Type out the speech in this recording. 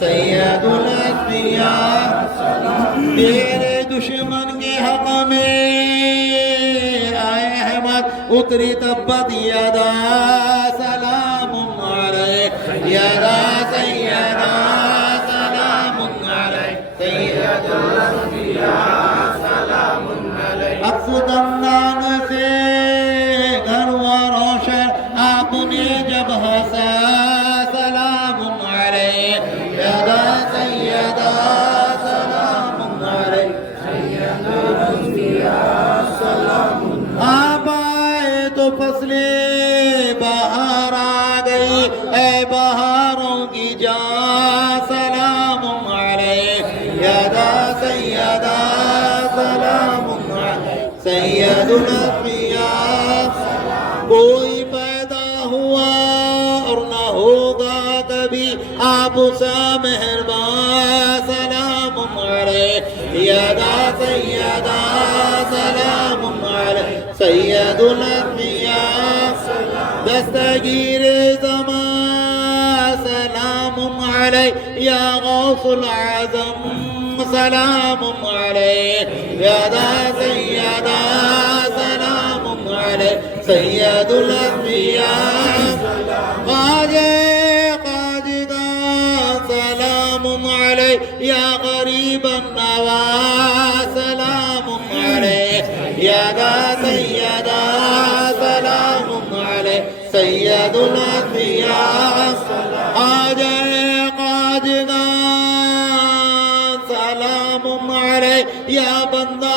سید الانبیاء تیرے دشمن کے حق میں اے احمد اتری تبت یدا سلام علیک یدا سیدا سلام علیک سید الانبیاء سلام علیک افسدندان سے گھر و روشن آپ نے جب ہنسا سلام علیک یدا سیدا سلام علیک سید الانبیاء سلام آپ آئے تو فصلیں بہار آ گئی اے بہاروں کی جان سلام علیک یدا سیدا سلام علیک سید الانبیاء کوئی پیدا ہوا اور نہ ہوگا کبھی آپ سا مہربان سلام علیک یدا سیدا سلام علیک سید الانبیاء دستگیر زمان سلام علیک یا غوث العظم سلام علیک یدا سیدا سلام علیک سید الانبیاء خواجہ خواجگان سلام علیک یا غریب النواز سلام علیک یدا سیدا سلام علیک سید الانبیاء خواجہ خواجگان سلام علیک یا بندہ